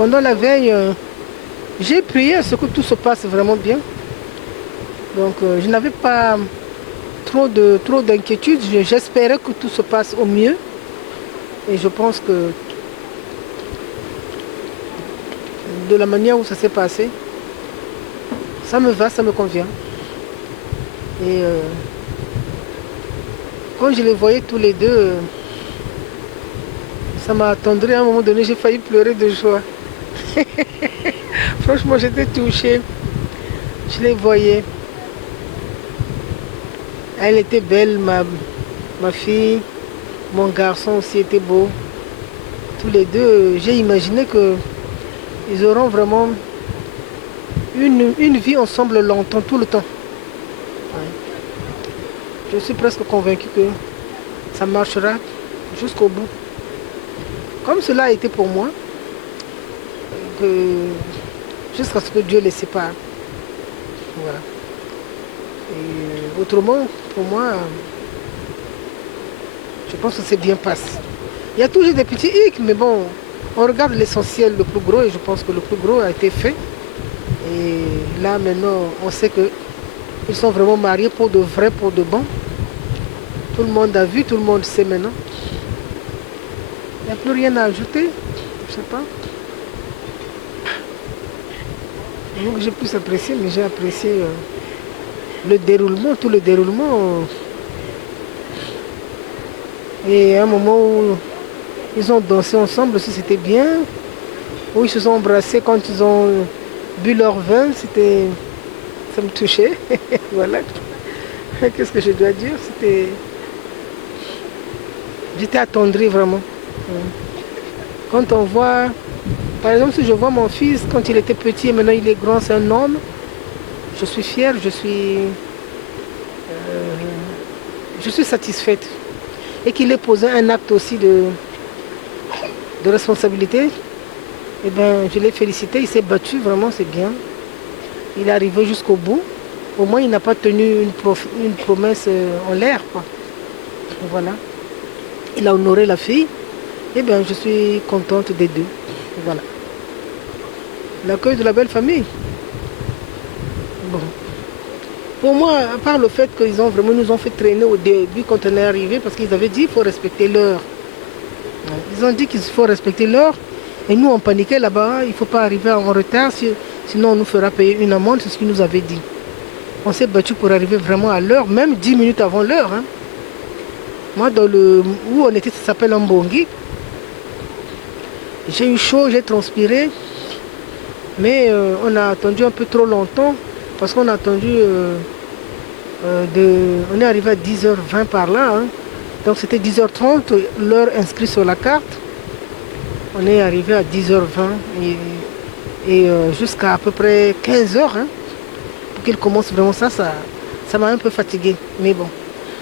pendant la veille, j'ai prié à ce que tout se passe vraiment bien. Donc, je n'avais pas trop d'inquiétude. J'espérais que tout se passe au mieux. Et je pense que de la manière où ça s'est passé, ça me va, ça me convient. Et quand je les voyais tous les deux, ça m'a attendri. À un moment donné, j'ai failli pleurer de joie. Franchement, j'étais touchée. Je les voyais. Elle était belle, ma fille. Mon garçon aussi était beau. Tous les deux, j'ai imaginé qu'ils auront vraiment une vie ensemble longtemps, tout le temps. Ouais. Je suis presque convaincue que ça marchera jusqu'au bout. Comme cela a été pour moi, que jusqu'à ce que Dieu les sépare. Voilà. Et autrement, pour moi, je pense que c'est bien passé. Il y a toujours des petits hicks, mais bon, on regarde l'essentiel, le plus gros, et je pense que le plus gros a été fait. Et là, maintenant, on sait qu'ils sont vraiment mariés pour de vrai, pour de bon. Tout le monde a vu, tout le monde sait maintenant. Il n'y a plus rien à ajouter, je ne sais pas. Donc j'ai pu apprécier, mais j'ai apprécié le déroulement, tout le déroulement. Et à un moment où ils ont dansé ensemble aussi, c'était bien. Où ils se sont embrassés quand ils ont bu leur vin, c'était, ça me touchait. Voilà. Qu'est-ce que je dois dire? J'étais attendrie vraiment. Quand on voit, par exemple, si je vois mon fils quand il était petit et maintenant il est grand, c'est un homme, je suis fière, je suis satisfaite. Et qu'il ait posé un acte aussi de responsabilité, eh ben, je l'ai félicité, il s'est battu, vraiment, c'est bien. Il est arrivé jusqu'au bout. Au moins, il n'a pas tenu une promesse en l'air, quoi. Voilà. Il a honoré la fille. Eh bien, je suis contente des deux. Voilà. L'accueil de la belle famille. Bon. Pour moi, à part le fait qu'ils ont vraiment nous ont fait traîner au début quand on est arrivé, parce qu'ils avaient dit qu'il faut respecter l'heure. Ils ont dit qu'il faut respecter l'heure. Et nous, on paniquait là-bas. Il ne faut pas arriver en retard, sinon on nous fera payer une amende. C'est ce qu'ils nous avaient dit. On s'est battu pour arriver vraiment à l'heure, même 10 minutes avant l'heure. Hein. Moi, où on était, ça s'appelle Mbongi. J'ai eu chaud, j'ai transpiré. Mais on a attendu un peu trop longtemps. Parce qu'on a attendu... on est arrivé à 10h20 par là. Hein. Donc c'était 10h30, l'heure inscrite sur la carte. On est arrivé à 10h20 et jusqu'à à peu près 15h. Hein, pour qu'il commence vraiment ça m'a un peu fatigué. Mais bon.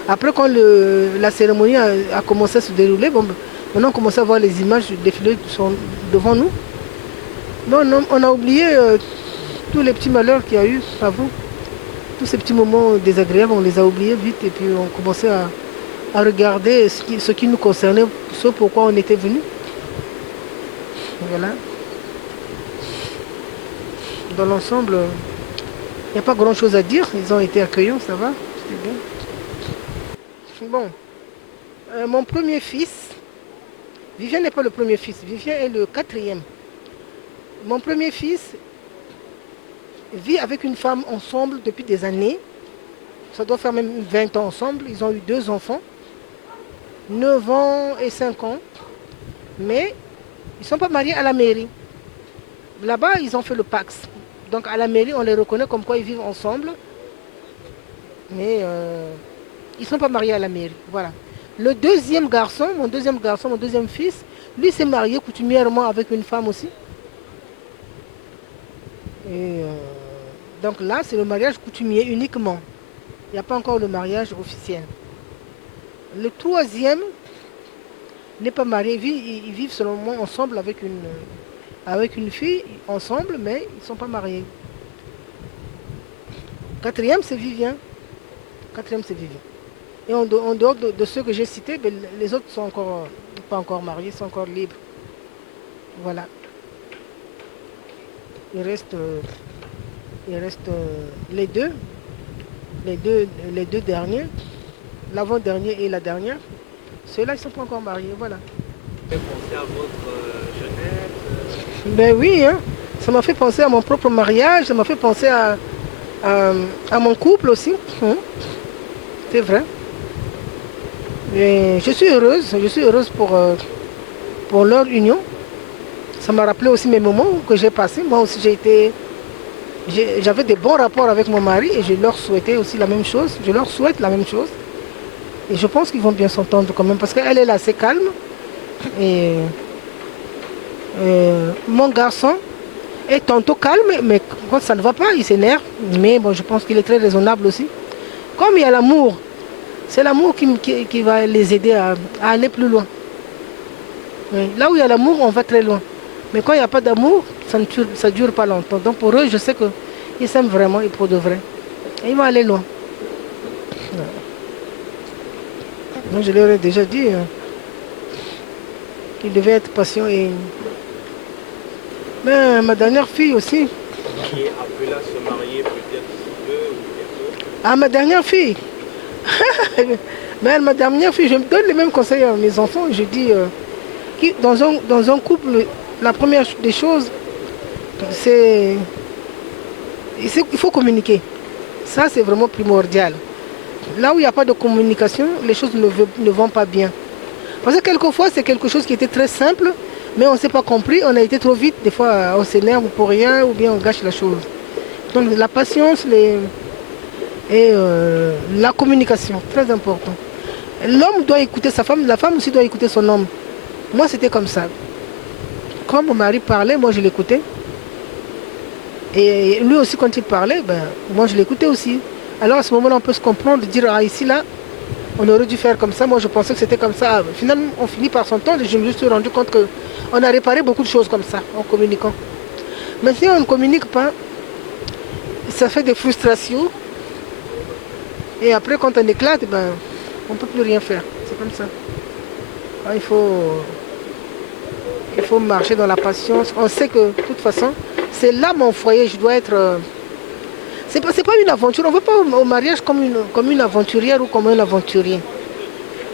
Après quand la cérémonie a commencé à se dérouler, bon, maintenant on commence à voir les images défiler devant nous. Non, non, on a oublié tous les petits malheurs qu'il y a eu avant. Tous ces petits moments désagréables, on les a oubliés vite et puis on commençait à regarder ce qui nous concernait, ce pourquoi on était venu. Voilà. Dans l'ensemble, il n'y a pas grand chose à dire. Ils ont été accueillants, ça va. C'était bien. Bon. Mon premier fils, Vivien n'est pas le premier fils, Vivien est le quatrième. Mon premier fils vit avec une femme ensemble depuis des années. Ça doit faire même 20 ans ensemble. Ils ont eu 2 enfants, 9 ans et 5 ans. Mais ils ne sont pas mariés à la mairie. Là-bas, ils ont fait le Pax. Donc à la mairie, on les reconnaît comme quoi ils vivent ensemble. Mais ils ne sont pas mariés à la mairie. Voilà. Le deuxième garçon, mon deuxième fils, lui s'est marié coutumièrement avec une femme aussi. Et donc là, c'est le mariage coutumier uniquement. Il n'y a pas encore le mariage officiel. Le troisième n'est pas marié. Ils vivent selon moi ensemble avec une fille, ensemble, mais ils ne sont pas mariés. Quatrième, c'est Vivien. Quatrième, c'est Vivien. Et en dehors de ceux que j'ai cités, ben, les autres sont encore pas encore mariés, sont encore libres. Voilà. il reste les deux, les deux derniers, l'avant-dernier et la dernière. Ceux-là, ils ne sont pas encore mariés, voilà. Vous avez pensé à votre jeunesse. Ben oui, hein, ça m'a fait penser à mon propre mariage, ça m'a fait penser à, à mon couple aussi. Hein, c'est vrai. Et je suis heureuse pour leur union. Ça m'a rappelé aussi mes moments que j'ai passés. Moi aussi, j'avais des bons rapports avec mon mari et je leur souhaitais aussi la même chose. Je leur souhaite la même chose. Et je pense qu'ils vont bien s'entendre quand même parce qu'elle est assez calme. Et mon garçon est tantôt calme, mais quand ça ne va pas, il s'énerve. Mais bon, je pense qu'il est très raisonnable aussi. Comme il y a l'amour, c'est l'amour qui va les aider à aller plus loin. Oui. Là où il y a l'amour, on va très loin. Mais quand il n'y a pas d'amour, ça ne dure pas longtemps. Donc pour eux, je sais qu'ils s'aiment vraiment et pour de vrai. Et ils vont aller loin. Ouais. Donc je leur ai déjà dit qu'ils devaient être patients. Mais ma dernière fille aussi. Qui est appelée à se marier peut-être sous peu ou bientôt. Ah, ma dernière fille. Mais ma dernière fille, je me donne les mêmes conseils à mes enfants. Je dis dans un couple, la première des choses, c'est il faut communiquer. Ça, c'est vraiment primordial. Là où il n'y a pas de communication, les choses ne vont pas bien. Parce que quelquefois, c'est quelque chose qui était très simple, mais on ne s'est pas compris, on a été trop vite, des fois on s'énerve pour rien, ou bien on gâche la chose. Donc la patience et la communication, très important. L'homme doit écouter sa femme, la femme aussi doit écouter son homme. Moi, c'était comme ça. Quand mon mari parlait, moi je l'écoutais. Et lui aussi, quand il parlait, ben, moi je l'écoutais aussi. Alors à ce moment-là, on peut se comprendre, dire, ah ici, là, on aurait dû faire comme ça. Moi, je pensais que c'était comme ça. Finalement, on finit par s'entendre et je me suis rendu compte qu'on a réparé beaucoup de choses comme ça, en communiquant. Mais si on ne communique pas, ça fait des frustrations. Et après, quand on éclate, ben, on ne peut plus rien faire. C'est comme ça. Ah, il faut marcher dans la patience. On sait que, de toute façon, c'est là mon foyer. Je dois être... c'est pas une aventure. On ne veut pas au mariage comme une aventurière ou comme un aventurier.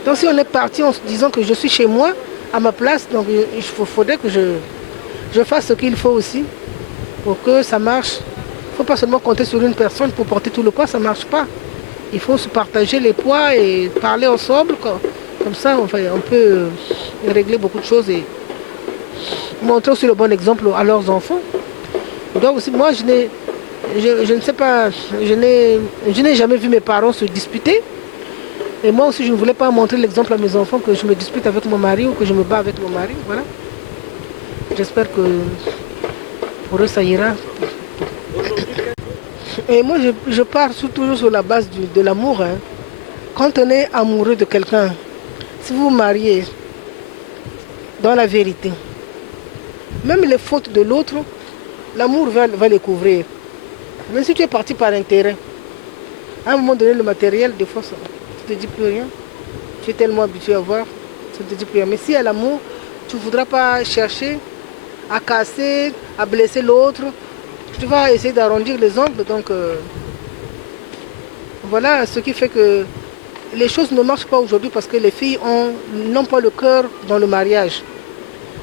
Donc si on est parti en se disant que je suis chez moi, à ma place, donc il faudrait que je fasse ce qu'il faut aussi pour que ça marche. Il ne faut pas seulement compter sur une personne pour porter tout le poids, ça ne marche pas. Il faut se partager les poids et parler ensemble. Comme ça, on peut régler beaucoup de choses et montrer aussi le bon exemple à leurs enfants. Donc aussi, moi, je ne sais pas, je n'ai jamais vu mes parents se disputer. Et moi aussi, je ne voulais pas montrer l'exemple à mes enfants que je me dispute avec mon mari ou que je me bats avec mon mari. Voilà. J'espère que pour eux, ça ira. Et moi, je pars toujours sur la base de l'amour. Hein. Quand on est amoureux de quelqu'un, si vous vous mariez dans la vérité, même les fautes de l'autre, l'amour va les couvrir. Mais si tu es parti par intérêt, à un moment donné, le matériel, des fois, ça ne te dit plus rien. Tu es tellement habitué à voir, ça ne te dit plus rien. Mais si à l'amour, tu ne voudras pas chercher à casser, à blesser l'autre, tu vas essayer d'arrondir les ongles. Donc, voilà ce qui fait que les choses ne marchent pas aujourd'hui parce que les filles n'ont pas le cœur dans le mariage.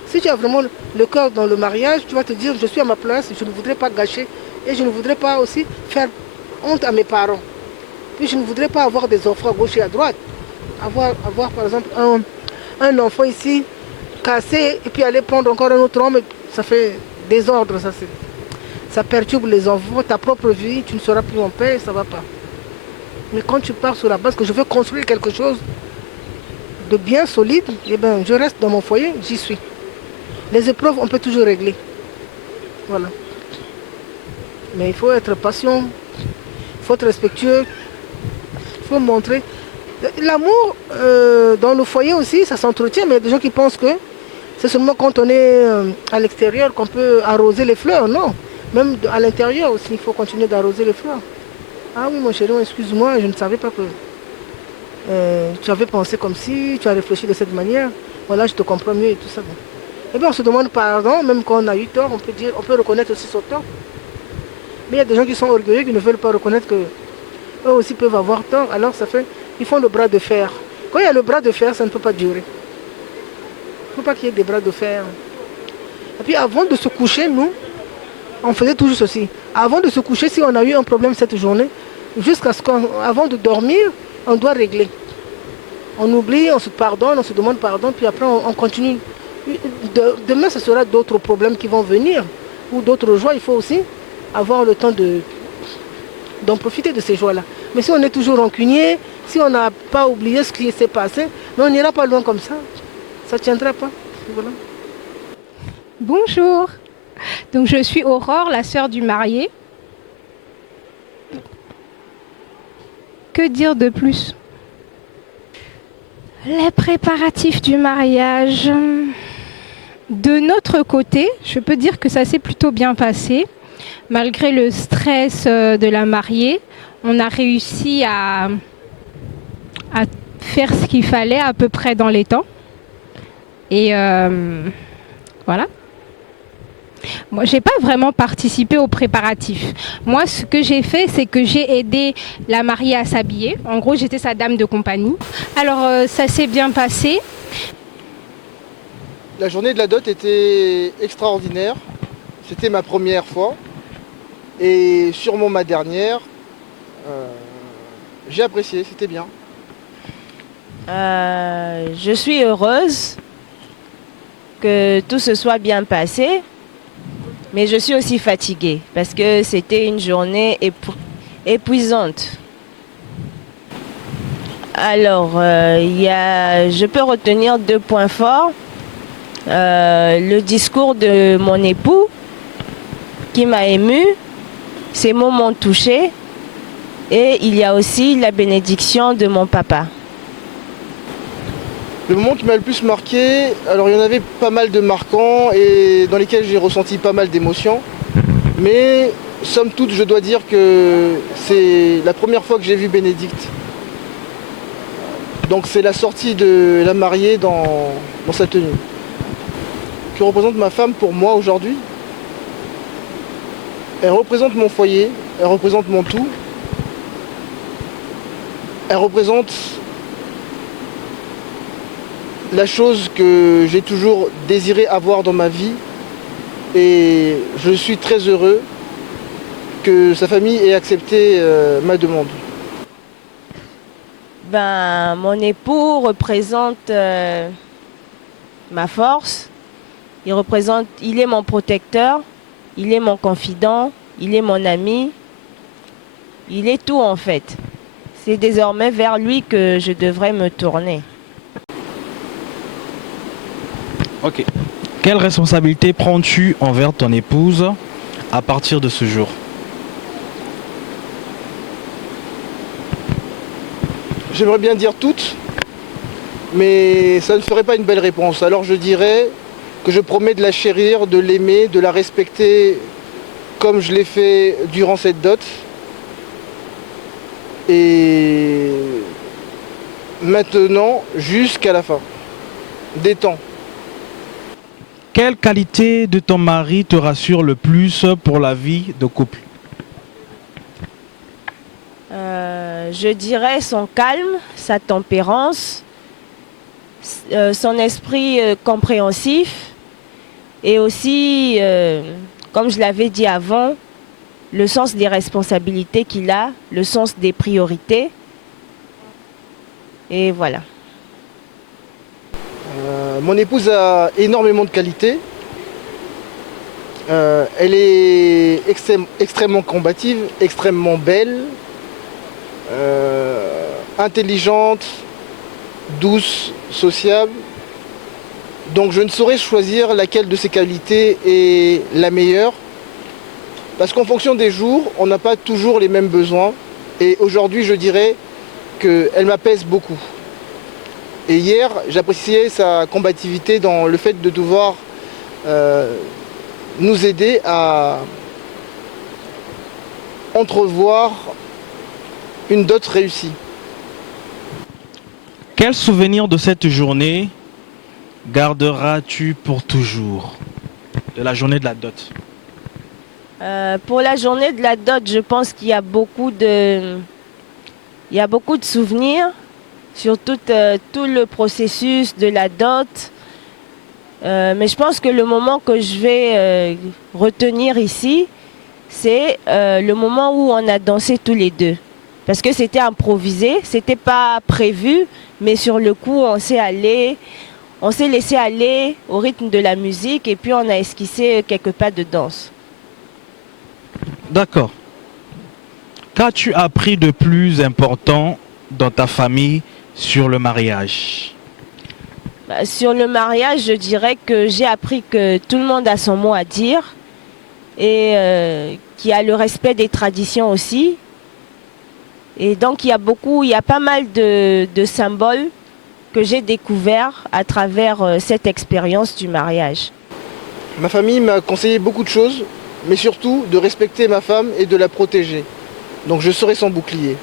Si tu as vraiment le cœur dans le mariage, tu vas te dire, je suis à ma place, je ne voudrais pas gâcher et je ne voudrais pas aussi faire honte à mes parents. Puis je ne voudrais pas avoir des enfants à gauche et à droite. Avoir par exemple un enfant ici cassé et puis aller prendre encore un autre homme, ça fait désordre, ça perturbe les enfants, ta propre vie, tu ne seras plus en paix, ça ne va pas. Mais quand tu pars sur la base que je veux construire quelque chose de bien solide, eh ben, je reste dans mon foyer, j'y suis. Les épreuves, on peut toujours régler. Voilà. Mais il faut être patient, il faut être respectueux, il faut montrer. L'amour, dans le foyer aussi, ça s'entretient, mais il y a des gens qui pensent que c'est seulement quand on est à l'extérieur qu'on peut arroser les fleurs. Non, même à l'intérieur aussi, il faut continuer d'arroser les fleurs. Ah oui, mon chéri, excuse-moi, je ne savais pas que tu avais pensé comme si, tu as réfléchi de cette manière. Voilà, je te comprends mieux et tout ça. Et bien on se demande pardon, même quand on a eu tort, on peut reconnaître aussi son tort. Mais il y a des gens qui sont orgueilleux, qui ne veulent pas reconnaître que eux aussi peuvent avoir tort. Alors ils font le bras de fer. Quand il y a le bras de fer, ça ne peut pas durer. Il ne faut pas qu'il y ait des bras de fer. Et puis avant de se coucher, nous, on faisait toujours ceci. Avant de se coucher, si on a eu un problème cette journée, avant de dormir, on doit régler. On oublie, on se pardonne, on se demande pardon, puis après on continue. Demain, ce sera d'autres problèmes qui vont venir, ou d'autres joies. Il faut aussi avoir le temps d'en profiter de ces joies-là. Mais si on est toujours rancunier, si on n'a pas oublié ce qui s'est passé, mais on n'ira pas loin comme ça. Ça ne tiendra pas. Voilà. Bonjour. Donc je suis Aurore, la sœur du marié. Que dire de plus? Les préparatifs du mariage. De notre côté, je peux dire que ça s'est plutôt bien passé. Malgré le stress de la mariée, on a réussi à faire ce qu'il fallait à peu près dans les temps. Et voilà. Moi, j'ai pas vraiment participé aux préparatifs. Moi, ce que j'ai fait, c'est que j'ai aidé la mariée à s'habiller. En gros, j'étais sa dame de compagnie. Alors, ça s'est bien passé. La journée de la dot était extraordinaire. C'était ma première fois. Et sûrement ma dernière. J'ai apprécié, c'était bien. Je suis heureuse que tout se soit bien passé. Mais je suis aussi fatiguée parce que c'était une journée épuisante. Alors, je peux retenir 2 points forts. Le discours de mon époux qui m'a émue, ces mots m'ont touchée. Et il y a aussi la bénédiction de mon papa. Le moment qui m'a le plus marqué, alors il y en avait pas mal de marquants et dans lesquels j'ai ressenti pas mal d'émotions. Mais somme toute, je dois dire que c'est la première fois que j'ai vu Bénédicte. Donc c'est la sortie de la mariée dans sa tenue. Que représente ma femme pour moi aujourd'hui? Elle représente mon foyer, elle représente mon tout. Elle représente la chose que j'ai toujours désiré avoir dans ma vie et je suis très heureux que sa famille ait accepté ma demande. Mon époux représente ma force, il est mon protecteur, il est mon confident, il est mon ami, il est tout en fait. C'est désormais vers lui que je devrais me tourner. Ok. Quelle responsabilité prends-tu envers ton épouse à partir de ce jour? J'aimerais bien dire toutes, mais ça ne ferait pas une belle réponse. Alors je dirais que je promets de la chérir, de l'aimer, de la respecter comme je l'ai fait durant cette dot. Et maintenant, jusqu'à la fin des temps. Quelle qualité de ton mari te rassure le plus pour la vie de couple? Je dirais son calme, sa tempérance, son esprit compréhensif et aussi, comme je l'avais dit avant, le sens des responsabilités qu'il a, le sens des priorités. Et voilà. Mon épouse a énormément de qualités. Elle est extrêmement combative, extrêmement belle, intelligente, douce, sociable. Donc je ne saurais choisir laquelle de ces qualités est la meilleure. Parce qu'en fonction des jours, on n'a pas toujours les mêmes besoins. Et aujourd'hui, je dirais qu'elle m'apaise beaucoup. Et hier, j'appréciais sa combativité dans le fait de devoir nous aider à entrevoir une dot réussie. Quel souvenir de cette journée garderas-tu pour toujours de la journée de la dot? Pour la journée de la dot, je pense qu'il y a il y a beaucoup de souvenirs sur tout le processus de la dot. Mais je pense que le moment que je vais retenir ici, c'est le moment où on a dansé tous les deux. Parce que c'était improvisé, c'était pas prévu, mais sur le coup, on s'est laissé aller au rythme de la musique et puis on a esquissé quelques pas de danse. D'accord. Qu'as-tu appris de plus important dans ta famille sur le mariage? Sur le mariage, je dirais que j'ai appris que tout le monde a son mot à dire et qu'il y a le respect des traditions aussi. Et donc il y a pas mal de symboles que j'ai découverts à travers cette expérience du mariage. Ma famille m'a conseillé beaucoup de choses, mais surtout de respecter ma femme et de la protéger. Donc je serai son bouclier.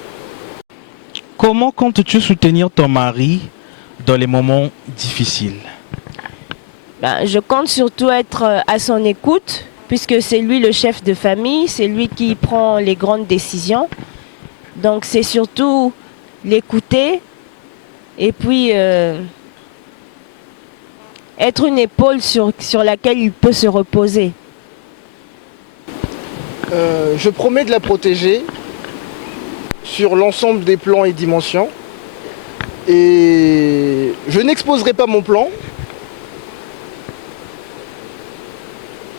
Comment comptes-tu soutenir ton mari dans les moments difficiles? Je compte surtout être à son écoute, puisque c'est lui le chef de famille, c'est lui qui prend les grandes décisions. Donc c'est surtout l'écouter et puis être une épaule sur laquelle il peut se reposer. Je promets de la protéger sur l'ensemble des plans et dimensions. Et je n'exposerai pas mon plan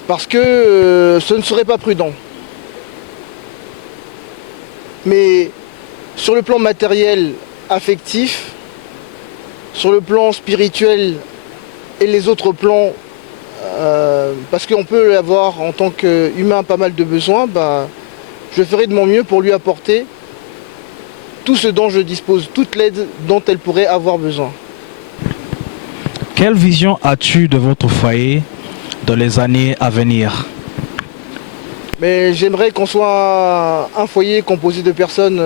parce que ce ne serait pas prudent. Mais sur le plan matériel, affectif, sur le plan spirituel et les autres plans, parce qu'on peut avoir en tant qu'humain pas mal de besoins, je ferai de mon mieux pour lui apporter tout ce dont je dispose, toute l'aide dont elle pourrait avoir besoin. Quelle vision as-tu de votre foyer dans les années à venir? Mais j'aimerais qu'on soit un foyer composé de personnes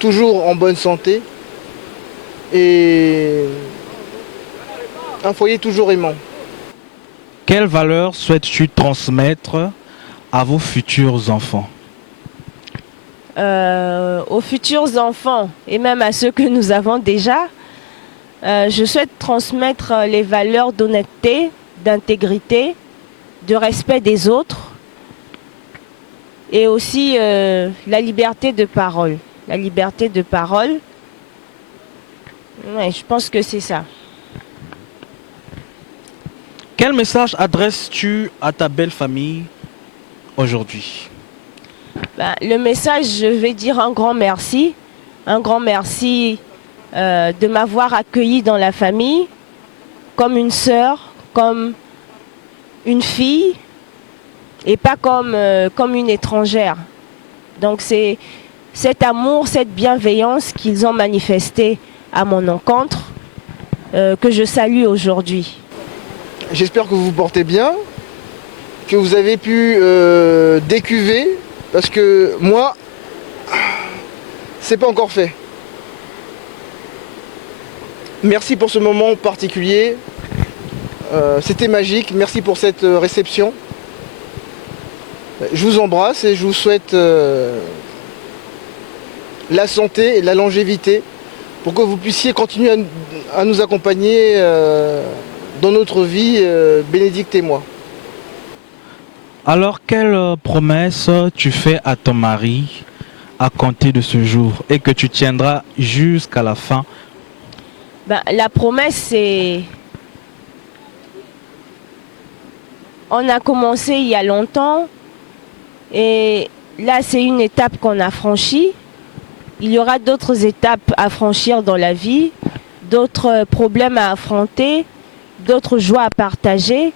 toujours en bonne santé et un foyer toujours aimant. Quelles valeurs souhaites-tu transmettre à vos futurs enfants? Aux futurs enfants et même à ceux que nous avons déjà, je souhaite transmettre les valeurs d'honnêteté, d'intégrité, de respect des autres et aussi la liberté de parole. La liberté de parole, ouais, je pense que c'est ça. Quel message adresses-tu à ta belle famille aujourd'hui? Le message, je vais dire un grand merci de m'avoir accueilli dans la famille comme une sœur, comme une fille et pas comme une étrangère. Donc c'est cet amour, cette bienveillance qu'ils ont manifesté à mon encontre que je salue aujourd'hui. J'espère que vous vous portez bien, que vous avez pu décuver, parce que moi, c'est pas encore fait. Merci pour ce moment particulier. C'était magique. Merci pour cette réception. Je vous embrasse et je vous souhaite la santé et la longévité pour que vous puissiez continuer à nous accompagner dans notre vie, Bénédicte et moi. Alors, quelle promesse tu fais à ton mari à compter de ce jour et que tu tiendras jusqu'à la fin? La promesse, c'est... On a commencé il y a longtemps et là, c'est une étape qu'on a franchie. Il y aura d'autres étapes à franchir dans la vie, d'autres problèmes à affronter, d'autres joies à partager.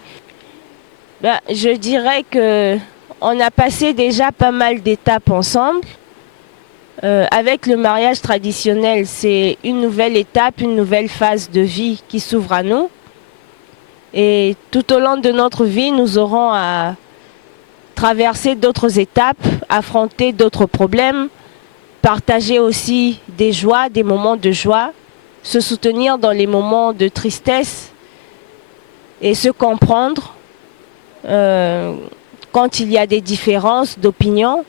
Je dirais qu'on a passé déjà pas mal d'étapes ensemble. Avec le mariage traditionnel, c'est une nouvelle étape, une nouvelle phase de vie qui s'ouvre à nous. Et tout au long de notre vie, nous aurons à traverser d'autres étapes, affronter d'autres problèmes, partager aussi des joies, des moments de joie, se soutenir dans les moments de tristesse et se comprendre quand il y a des différences d'opinion.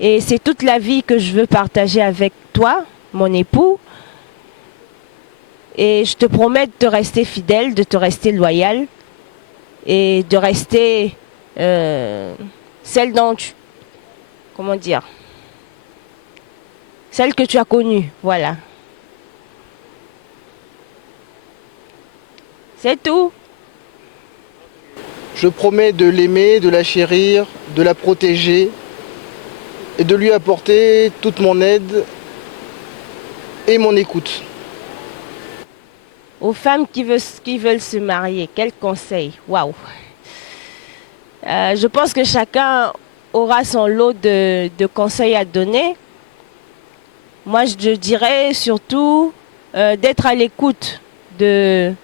Et c'est toute la vie que je veux partager avec toi, mon époux. Et je te promets de te rester fidèle, de te rester loyal et de rester celle dont tu... Comment dire? Celle que tu as connue, voilà. C'est tout. Je promets de l'aimer, de la chérir, de la protéger et de lui apporter toute mon aide et mon écoute. Aux femmes qui veulent se marier, quel conseil? Waouh! Je pense que chacun aura son lot de conseils à donner. Moi, je dirais surtout d'être à l'écoute de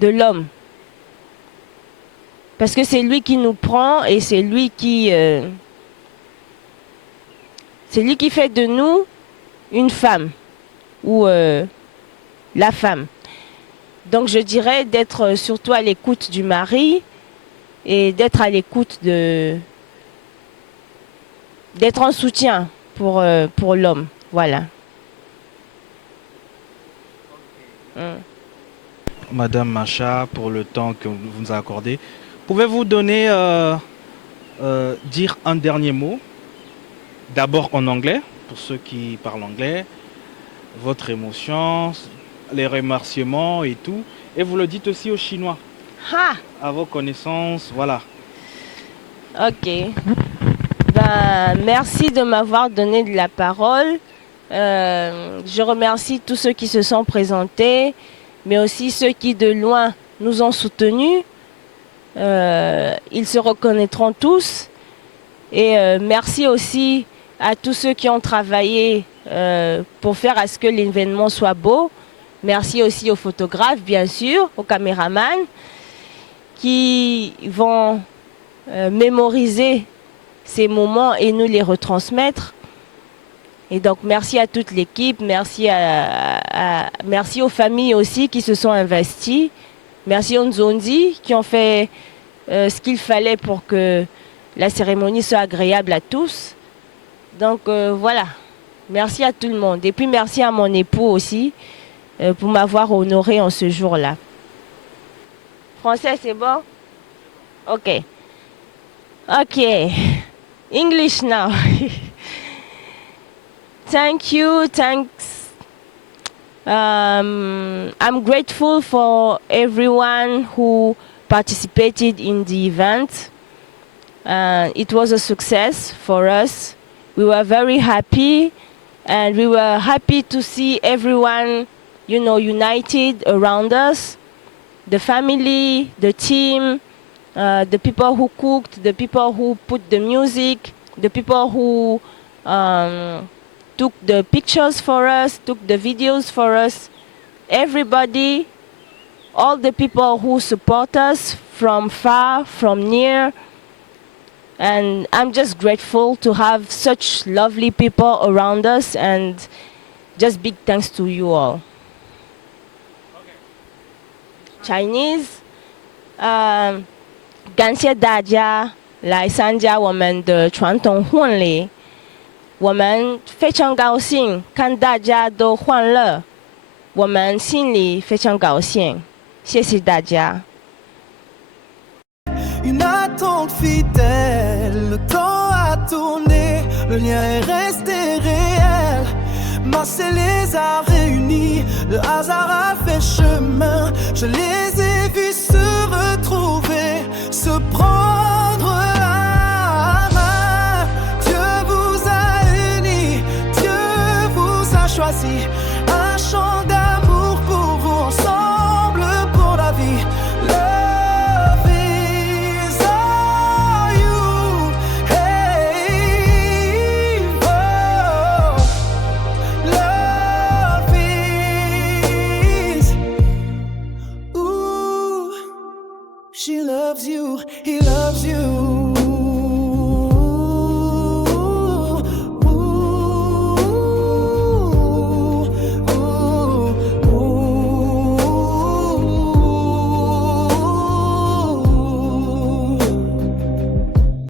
l'homme. Parce que c'est lui qui nous prend et c'est lui qui fait de nous une femme ou la femme. Donc je dirais d'être surtout à l'écoute du mari et d'être à l'écoute d'être en soutien pour l'homme. Voilà. Madame Macha, pour le temps que vous nous avez accordé, pouvez-vous donner, dire un dernier mot, d'abord en anglais, pour ceux qui parlent anglais, votre émotion, les remerciements et tout, et vous le dites aussi au chinois, à vos connaissances, voilà. Ok. Ben, merci de m'avoir donné de la parole. Je remercie tous ceux qui se sont présentés, mais aussi ceux qui de loin nous ont soutenus. Ils se reconnaîtront tous. Et merci aussi à tous ceux qui ont travaillé pour faire à ce que l'événement soit beau. Merci aussi aux photographes, bien sûr, aux caméramans qui vont mémoriser ces moments et nous les retransmettre. Et donc merci à toute l'équipe, merci aux familles aussi qui se sont investies. Merci aux Nzondi qui ont fait ce qu'il fallait pour que la cérémonie soit agréable à tous. Donc voilà, merci à tout le monde. Et puis merci à mon époux aussi pour m'avoir honoré en ce jour-là. Français, c'est bon? Ok. Ok. English now. Thank you, thanks. I'm grateful for everyone who participated in the event. It was a success for us. We were very happy, and we were happy to see everyone, united around us. The family, the team, the people who cooked, the people who put the music, the people who took the pictures for us, took the videos for us. Everybody, all the people who support us from far, from near. And I'm just grateful to have such lovely people around us, and just big thanks to you all. Chinese, 感谢大家来参加我们的传统婚礼，我们非常高兴看大家都欢乐，我们心里非常高兴，谢谢大家。Une attente fidèle, le temps a tourné, le lien est resté réel. Mars et les a réunis, le hasard a fait chemin. Je les ai vus se retrouver, se prendre la main. Dieu vous a unis, Dieu vous a choisi. Un chant d'amour pour vous, ensemble pour la vie. Love is all you, hey, oh. Love is, ooh, she loves you, he loves you.